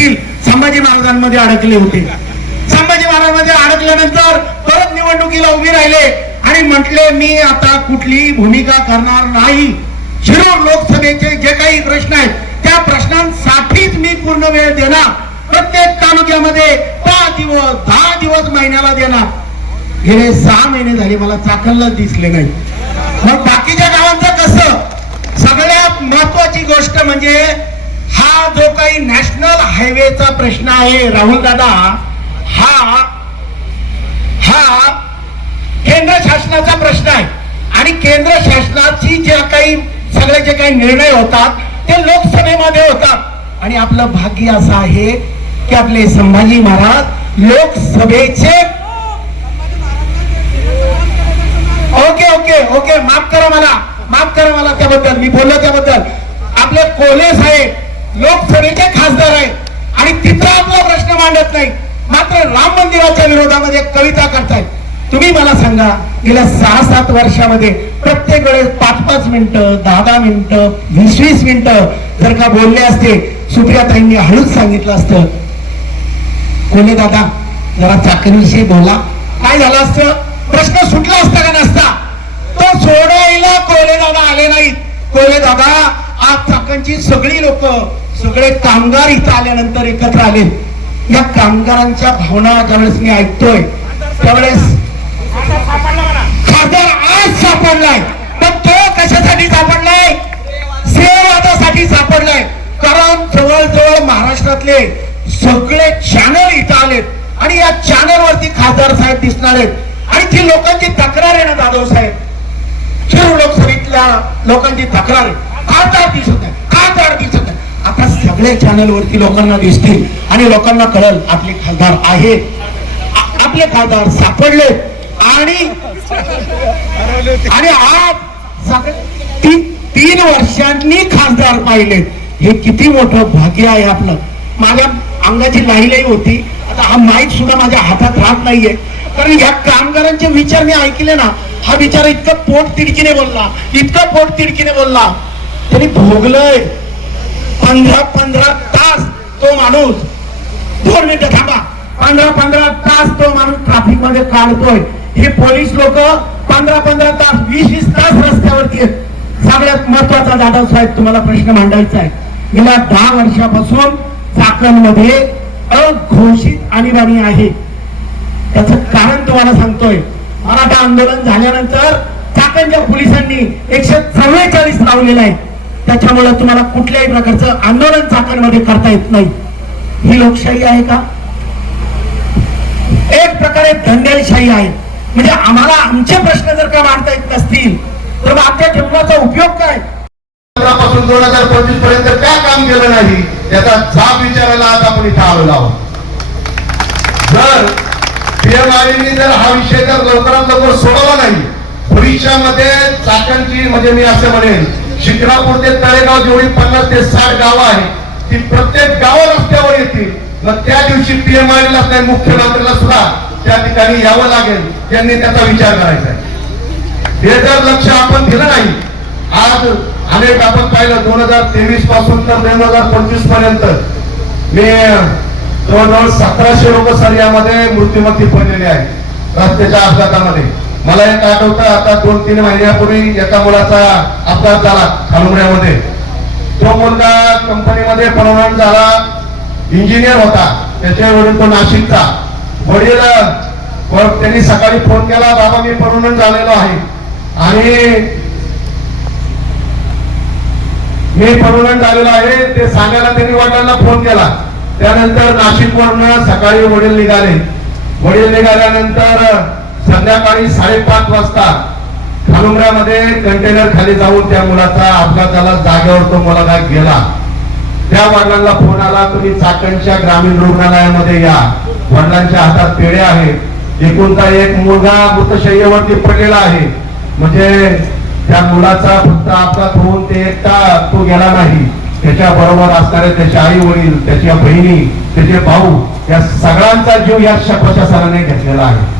देखील संभाजी महाराजांमध्ये अडकले होते. संभाजी महाराजांमध्ये अडकल्यानंतर परत निवडणुकीला उभे राहिले आणि म्हटले मी आता कुठलीही भूमिका करणार नाही. शिरूर लोकसभेचे जे काही प्रश्न आहेत त्या प्रश्नांसाठीच मी पूर्ण वेळ देणार. प्रत्येक तालुक्यामध्ये पाच दिवस दहा दिवस महिन्याला देणार. गेले सहा महिने झाले मला चाकणला दिसले नाही. मग बाकीच्या गावांचं कसं? सगळ्यात महत्वाची गोष्ट म्हणजे जो काही नॅशनल हायवेचा प्रश्न आहे राहुल दादा हा हा केंद्र शासनाचा प्रश्न आहे. आणि केंद्र शासनाची जे काही सगळे जे काही निर्णय होतात ते लोकसभेमध्ये होतात. आणि आपलं भाग्य असं आहे की आपले संभाजी महाराज लोकसभेचे ओके ओके ओके माफ करा मला माफ करा मला त्याबद्दल मी बोललो त्याबद्दल. आपले कोले साहेब लोकसभेचे खासदार आहेत. आणि तिथं आपला प्रश्न मांडत नाही मात्र राम मंदिराच्या विरोधामध्ये कविता करतायत. तुम्ही मला सांगा गेल्या सहा सात वर्षामध्ये प्रत्येक वेळेस पाच पाच मिनिटं दहा दहा मिनिटं वीस वीस मिनिटं जर का बोलले असते सुप्रियाताईंनी हळूच सांगितलं असतं. कोणी दादा जरा चाकरीविषयी बोला. काय झालं असतं? प्रश्न सुटला असता का नसता? तो सोडायला कोले दादा आले नाहीत. कोले दादा आज चाकणची सगळी लोक सगळे कामगार इथं आल्यानंतर एकत्र आले. या कामगारांच्या भावना ज्यावेळेस मी ऐकतोय त्यावेळेस खासदार आज सापडलाय. पण तो कशासाठी सापडलाय? सेवादासाठी सापडलाय. कारण जवळजवळ महाराष्ट्रातले सगळे चॅनल इथं आलेत. आणि या चॅनल वरती खासदार साहेब दिसणार आहेत. आणि ती लोकांची तक्रार आहे ना जाधव साहेब? शिरूर लोकसभेतल्या लोकांची तक्रार आहे. खासदार दिसत आहे खासदार दिसत आहे आता सगळे चॅनल वरती लोकांना दिसतील आणि लोकांना कळल आपले खासदार आहेत. आपले खासदार सापडले. आणि आणि आज तीन तीन वर्षांनी खासदार पाहिले. हे किती मोठं भाग्य आहे आपलं. माझ्या अंगाची लाहीलाही होती. आता हा माईक सुद्धा माझ्या हातात राहत नाहीये. कारण या कामगारांचे विचार मी ऐकले ना हा विचार इतकं पोट तिडकीने बोलला इतकं पोट तिडकीने बोलला. त्यांनी भोगलंय. पंधरा पंधरा तास तो माणूस. दोन मिनिटं थांबा. पंधरा पंधरा तास तो माणूस ट्राफिकमध्ये काढतोय. हे पोलीस लोक पंधरा पंधरा तास वीस वीस तास रस्त्यावरती आहेत. सगळ्यात महत्त्वाचा जाधव साहेब तुम्हाला प्रश्न मांडायचा आहे. गेल्या दहा वर्षापासून चाकणमध्ये अघोषित आणीबाणी आहे. त्याचं कारण तुम्हाला सांगतोय. मराठा आंदोलन झाल्यानंतर चाकणच्या पोलिसांनी एकशे चव्वेचाळीस लावलेला आहे. त्याच्यामुळे तुम्हाला कुठल्याही प्रकारचं आंदोलन चाकणमध्ये करता येत नाही. ही लोकशाही आहे का? एक प्रकारे दंडेलशाही आहे. म्हणजे आम्हाला आमचे प्रश्न जर का मांडता येत नसतील तर मग आपल्या जीवनाचा उपयोग काय? पासून दोन हजार पंचवीसपर्यंत का काम केलं नाही याचा जाब विचारायला आज आपण इथं आलेलो आहोत. जर पीएमआयनी जर हा विषय जर लवकरात लवकर सोडवला नाही भविष्यामध्ये चाकणची म्हणजे मी असं म्हणेन शिंगणापूर ते तळेगाव जेवढी पन्नास ते साठ गावं आहेत ती प्रत्येक गावं रस्त्यावर येतील. मग त्या दिवशी पीएमआयला नाही मुख्यमंत्र्याला सुद्धा त्या ठिकाणी यावं लागेल त्यांनी त्याचा विचार करायचा आहे. हे जर लक्ष आपण दिलं नाही आज अनेक आपण पाहिलं दोन हजार तेवीसपासून तर दोन हजार पंचवीसपर्यंत मी जवळजवळ सतराशे लोक सर यामध्ये मृत्युमुखी पडलेले आहेत रस्त्याच्या अपघातामध्ये. मला एक आठवतं आता दोन तीन महिन्यापूर्वी एका मुलाचा अपघात झाला खालुमड्यामध्ये तो मुलगा कंपनीमध्ये परमनंट झाला इंजिनियर होता. त्याच्यावरून तो नाशिकचा. वडील त्यांनी सकाळी फोन केला बाबा मी परमनंट झालेलो आहे. आणि मी परमनंट झालेलो आहे ते सांगायला त्यांनी वडिलांना फोन केला. त्यानंतर नाशिक वरनं सकाळी वडील निघाले. वडील निघाल्यानंतर संध्याकाळी साडेपाच वाजता खालुमऱ्यामध्ये कंटेनर खाली जाऊन त्या मुलाचा अपघाताला जागेवर तो मुलाला गेला. त्या वडिलांना फोन आला तुम्ही चाकणच्या ग्रामीण रुग्णालयामध्ये या. वडिलांच्या हातात पेढे आहेत. एकुलता एक मुलगा मृतशय्येवरती पडलेला आहे. म्हणजे त्या मुलाचा फक्त अपघात होऊन ते एकटा तो गेला नाही. त्याच्या बरोबर असणारे त्याचे आई वडील त्याच्या बहिणी त्याचे भाऊ या सगळ्यांचा जीव या प्रशासनाने घेतलेला आहे.